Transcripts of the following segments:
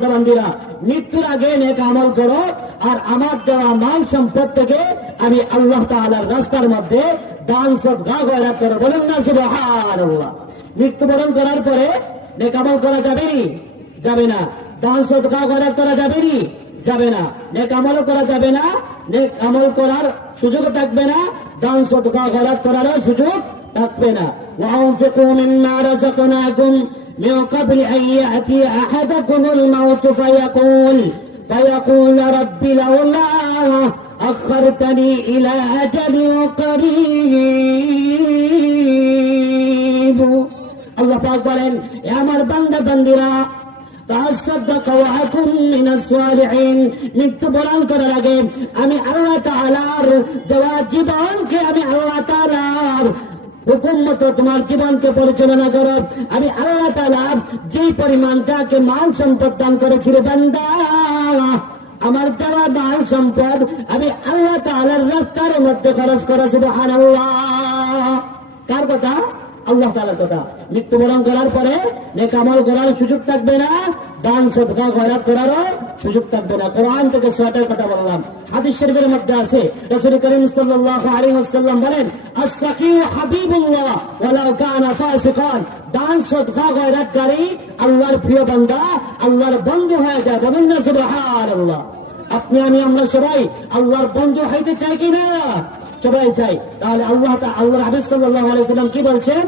বান্দিরা, মৃত্যুর আগে নেক আমল করো, আর আমার দেওয়া মাল সম্পদ থেকে আমি আল্লাহ তাআলার রাস্তার মধ্যে দান সদকা খয়রাত করো। বলেন না সুবহানাল্লাহ। মৃত্যুবরণ করার পরে নেক আমল করা যাবে নি? যাবে না। দান সদকা খয়রাত করা যাবে নি? যাবে না। নেক আমল করা যাবে না, নেক আমল করার সুযোগ থাকবে না, দান সদকা খয়রাত করারও সুযোগ থাকবে না। وأنفقوا مما رزقناكم من قبل أن يأتي أحدكم الموت فيقول رب لولا أخرتني إلى أجل قريب। আল্লাহ পাক বলেন, এ আমার বান্দা বান্দিরা, মৃত্যুবরণ করার আগে আমি আল্লাহ তাআলার দেওয়া জীবনকে, আমি আল্লাহ তাআলার হুকুম মতো তোমার জীবনকে পরিচালনা করো। আমি আল্লাহ তাআলা যে পরিমাণ যাকে মাল সম্পদ দান করেছিল বান্দা, আমার দেওয়া মাল সম্পদ আমি আল্লাহ তাআলার রাস্তার মধ্যে খরচ করো। সুবহানাল্লাহ। কার কথা? আল্লাহ তাআলার কথা। মৃত্যুবরণ করার পরে নেক আমল করার সুযোগ থাকবে না, দান সদকা খয়রাত করারও সুযোগ থাকবে না। কোরআন থেকে সওয়াতের কথা বললাম, হাদিস শরীফের মধ্যে আছে, রাসূল করিম সাল্লাল্লাহু আলাইহি ওয়াসাল্লাম বলেন, আস-সাকিউ হাবিবুল্লাহ ওয়ালাউ কানা ফাসিকান। দান সদকা খয়রাতকারী আল্লাহর প্রিয় বান্দা, আল্লাহর বন্ধু হয়ে যায়। বলেন না সুবহানাল্লাহ। আপনি আমি আমরা সবাই আল্লাহর বন্ধু হইতে চাই কিনা? সবাই চাই। তাহলে আল্লাহর হাবিব সাল্লাল্লাহু আলাইহি ওয়াসাল্লাম কি বলছেন?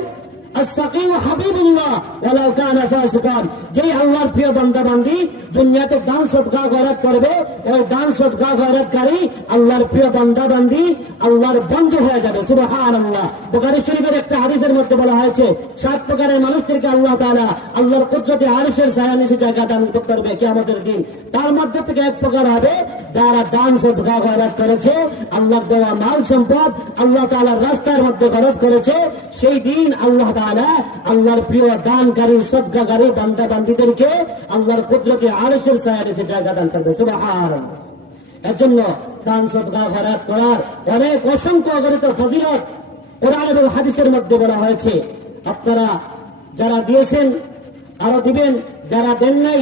আস-সাকিউ হাবিবুল্লাহ ওয়ালাউ কানা ফাসিকান। যেই আল্লাহর প্রিয় বান্দা বান্দি দুনিয়াতে দান সদকা খয়রাত করবে, ওই দান সদকা খয়রাতকারী আল্লাহর প্রিয় বান্দা বান্দি আল্লাহর বন্ধু হয়ে যাবে। সুবহানাল্লাহ। বুখারী শরীফের একটা হাদিসের মধ্যে বলা হয়েছে, 7 প্রকারের মানুষদেরকে আল্লাহ তাআলা আল্লাহর কুদরতে আরশের ছায়ার নিচে জায়গা দান করবে কিয়ামতের দিন। তার মধ্যে থেকে এক প্রকার হবে যারা দান সদকা খয়রাত করেছে, আল্লাহর দেওয়া মাল সম্পদ আল্লাহ তাআলার রাস্তার মধ্যে খরচ করেছে। সেই দিন আল্লাহ তাআলা আল্লাহর প্রিয় দানকারী সদকাকারী বান্দা বান্দীদেরকে আল্লাহর কুদরতে আরশের ছায়ার নিচে জায়গা দান করবে। সুবহানাল্লাহ। এর জন্য দান সদকা খয়রাত করার অনেক অসংখ্য অগণিত ফজিলত কোরআন এবং হাদিসের মধ্যে বলা হয়েছে। আপনারা যারা দিয়েছেন আরো দিবেন, যারা দেন নাই